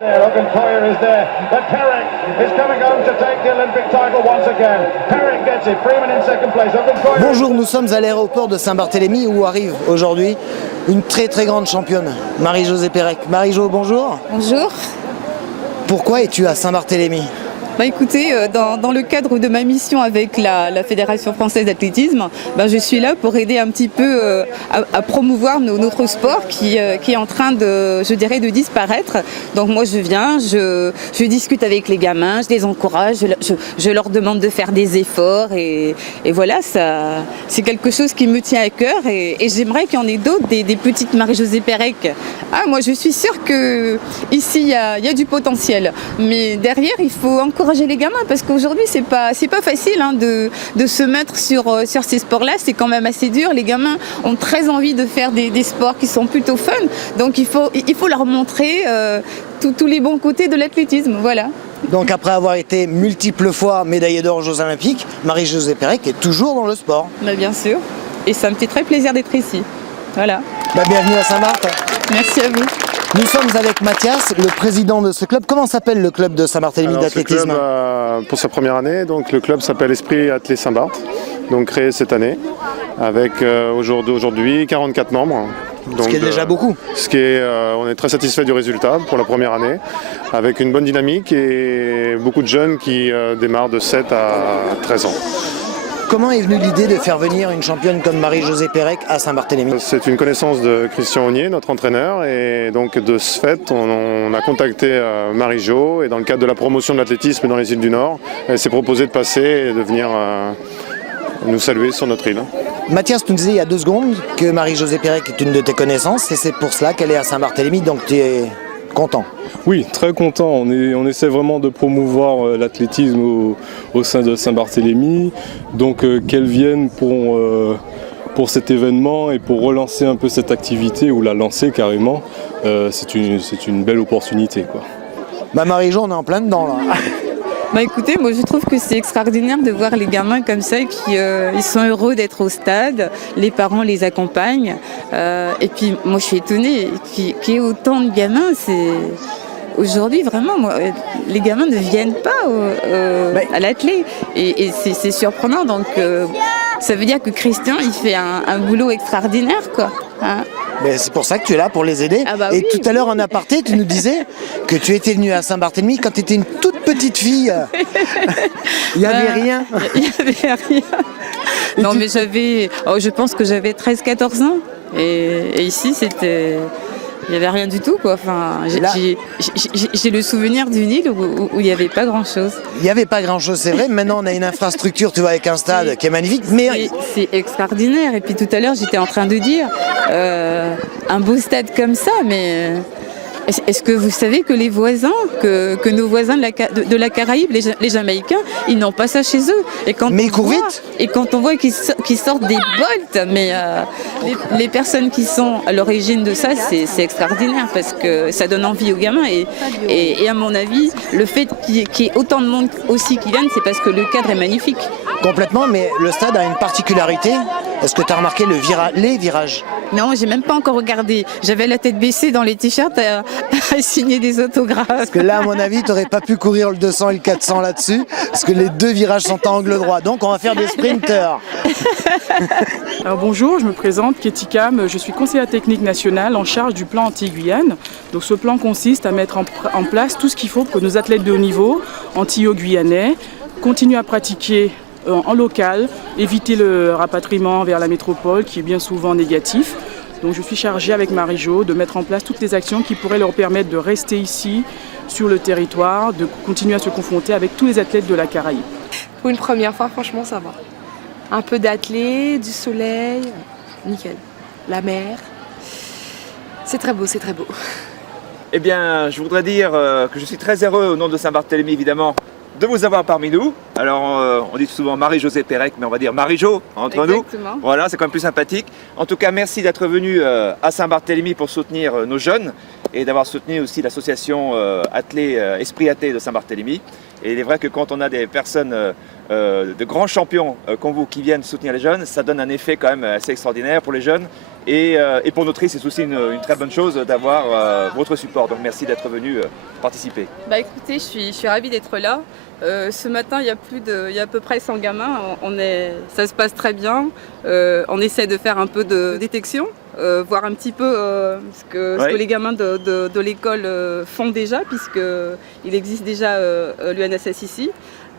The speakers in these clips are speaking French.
Logan Poyer is there, but Carrick is coming home to take the Olympic title once again. Carrick gets it, Freeman in second place. Bonjour, nous sommes à l'aéroport de Saint-Barthélemy où arrive aujourd'hui une très très grande championne, Marie-Josée Pérec. Marie-Jo, bonjour. Bonjour. Pourquoi es-tu à Saint-Barthélemy ? Écoutez, dans le cadre de ma mission avec la Fédération française d'athlétisme, je suis là pour aider un petit peu à promouvoir notre sport qui est en train de disparaître. Donc moi je viens, je discute avec les gamins, je les encourage, je leur demande de faire des efforts et voilà, ça, c'est quelque chose qui me tient à cœur et j'aimerais qu'il y en ait d'autres, des petites Marie-Josée Pérec. Moi je suis sûre qu'ici il y a du potentiel, mais derrière il faut encourager les gamins parce qu'aujourd'hui c'est pas facile de se mettre sur ces sports-là, c'est quand même assez dur. Les gamins ont très envie de faire des sports qui sont plutôt fun, donc il faut leur montrer tous les bons côtés de l'athlétisme, voilà. Donc après avoir été multiples fois médaillée d'or aux Jeux Olympiques, Marie-Josée Pérec est toujours dans le sport. Bien sûr, et ça me fait très plaisir d'être ici, voilà. Bienvenue à Saint-Barth. Merci à vous. Nous sommes avec Mathias, le président de ce club. Comment s'appelle le club de Saint-Barthélemy d'athlétisme ? Ce club, pour sa première année, donc le club s'appelle Esprit Athlé Saint-Barth, donc créé cette année, avec aujourd'hui 44 membres. Donc, ce qui est déjà beaucoup. On est très satisfait du résultat pour la première année, avec une bonne dynamique et beaucoup de jeunes qui démarrent de 7 à 13 ans. Comment est venue l'idée de faire venir une championne comme Marie-Josée Pérec à Saint-Barthélemy ? C'est une connaissance de Christian Ognier, notre entraîneur, et donc de ce fait, on a contacté Marie-Jo, et dans le cadre de la promotion de l'athlétisme dans les îles du Nord, elle s'est proposée de passer et de venir nous saluer sur notre île. Mathias, tu nous disais il y a 2 secondes que Marie-Josée Pérec est une de tes connaissances, et c'est pour cela qu'elle est à Saint-Barthélemy, donc tu es content ? Oui, très content. On essaie vraiment de promouvoir l'athlétisme au sein de Saint-Barthélemy. Donc qu'elle vienne pour cet événement et pour relancer un peu cette activité, ou la lancer carrément, c'est une belle opportunité, quoi. Marie-Jo, on est en plein dedans là. Écoutez, moi je trouve que c'est extraordinaire de voir les gamins comme ça qui ils sont heureux d'être au stade, les parents les accompagnent et puis moi je suis étonnée qu'il y ait autant de gamins. Aujourd'hui, vraiment, les gamins ne viennent pas à l'athlé et c'est surprenant. Donc, ça veut dire que Christian, il fait un boulot extraordinaire, quoi. Mais c'est pour ça que tu es là, pour les aider. Et oui, tout à l'heure en aparté, tu nous disais que tu étais venue à Saint-Barthélemy quand tu étais une toute petite fille. Il n'y avait rien. Il n'y avait rien. Non, mais je pense que j'avais 13-14 ans. Et ici, il n'y avait rien du tout, quoi. Enfin, j'ai le souvenir d'une île où il n'y avait pas grand-chose. Il n'y avait pas grand-chose, c'est vrai. Maintenant, on a une infrastructure, tu vois, avec un stade qui est magnifique. Mais c'est extraordinaire. Et puis tout à l'heure, j'étais en train de dire, un beau stade comme ça, mais est-ce que vous savez que les voisins, que nos voisins de la Caraïbe, les Jamaïcains, ils n'ont pas ça chez eux. Mais ils courent vite. Et quand on voit qu'ils sortent des bolts, mais les personnes qui sont à l'origine de ça, c'est extraordinaire parce que ça donne envie aux gamins. Et à mon avis, le fait qu'il y ait autant de monde aussi qui viennent, c'est parce que le cadre est magnifique. Complètement, mais le stade a une particularité. Est-ce que tu as remarqué les virages ? Non, j'ai même pas encore regardé. J'avais la tête baissée dans les t-shirts à signer des autographes. Parce que là, à mon avis, tu n'aurais pas pu courir le 200 et le 400 là-dessus, parce que les 2 virages sont à angle droit. Donc, on va faire des sprinters. Alors bonjour, je me présente, Katie Cam, je suis conseillère technique nationale en charge du plan Antilles-Guyane. Donc ce plan consiste à mettre en place tout ce qu'il faut pour que nos athlètes de haut niveau, antillais-guyanais, continuent à pratiquer en local, éviter le rapatriement vers la métropole qui est bien souvent négatif. Donc je suis chargée avec Marie-Jo de mettre en place toutes les actions qui pourraient leur permettre de rester ici, sur le territoire, de continuer à se confronter avec tous les athlètes de la Caraïbe. Pour une première fois, franchement, ça va. Un peu d'athlé, du soleil, nickel. La mer, c'est très beau, c'est très beau. Eh bien, je voudrais dire que je suis très heureux, au nom de Saint-Barthélemy évidemment, de vous avoir parmi nous. Alors, on dit souvent Marie-Josée Pérec, mais on va dire Marie-Jo entre Exactement. nous. Voilà, c'est quand même plus sympathique. En tout cas, merci d'être venu à Saint-Barthélemy pour soutenir nos jeunes et d'avoir soutenu aussi l'association Esprit Athlé de Saint-Barthélemy. Et il est vrai que quand on a des personnes, de grands champions comme vous qui viennent soutenir les jeunes, ça donne un effet quand même assez extraordinaire pour les jeunes Et pour notre c'est aussi une très bonne chose d'avoir votre support. Donc merci d'être venu participer. Bah écoutez, je suis ravie d'être là. Ce matin, il y a à peu près 100 gamins. Ça se passe très bien. On essaie de faire un peu de détection, voir un petit peu ce que les gamins de l'école font déjà, puisqu'il existe déjà l'UNSS ici.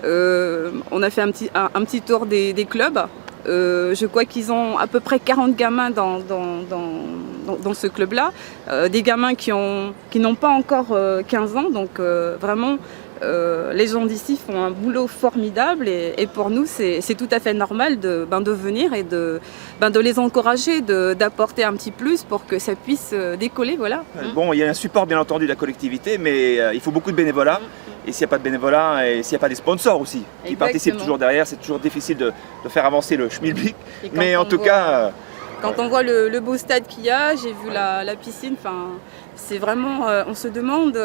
On a fait un petit tour des clubs. Je crois qu'ils ont à peu près 40 gamins dans ce club-là. Des gamins qui n'ont pas encore 15 ans, donc vraiment les gens d'ici font un boulot formidable et pour nous c'est tout à fait normal de venir et de les encourager, d'apporter un petit plus pour que ça puisse décoller. Voilà. Bon, il y a un support bien entendu de la collectivité, mais il faut beaucoup de bénévolat. Et s'il n'y a pas de bénévolat et s'il n'y a pas des sponsors aussi qui participent toujours derrière, c'est toujours difficile de faire avancer le schmilblick. Mais en tout cas... Quand on voit le beau stade qu'il y a, j'ai vu la piscine, c'est vraiment... on se demande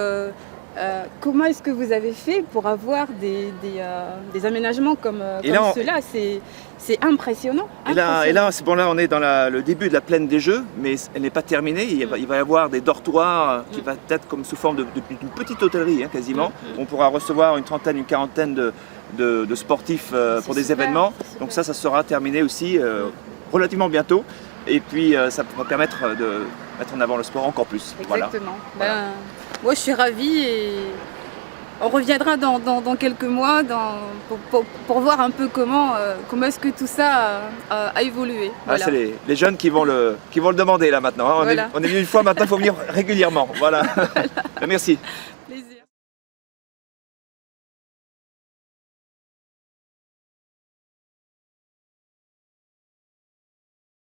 comment est-ce que vous avez fait pour avoir des aménagements comme ceux-là. C'est impressionnant. Et là, on est dans le début de la plaine des Jeux, mais elle n'est pas terminée. Il va y avoir des dortoirs qui va être comme sous forme d'une petite hôtellerie, quasiment. On pourra recevoir une trentaine, une quarantaine de sportifs pour des événements. Donc ça sera terminé aussi relativement bientôt. Et puis ça va permettre de mettre en avant le sport encore plus. Exactement. Voilà. Moi, je suis ravie et on reviendra dans quelques mois pour voir un peu comment est-ce que tout ça a évolué. Voilà. C'est les jeunes qui vont le demander là maintenant. On est venu une fois, maintenant il faut venir régulièrement. Voilà. Merci.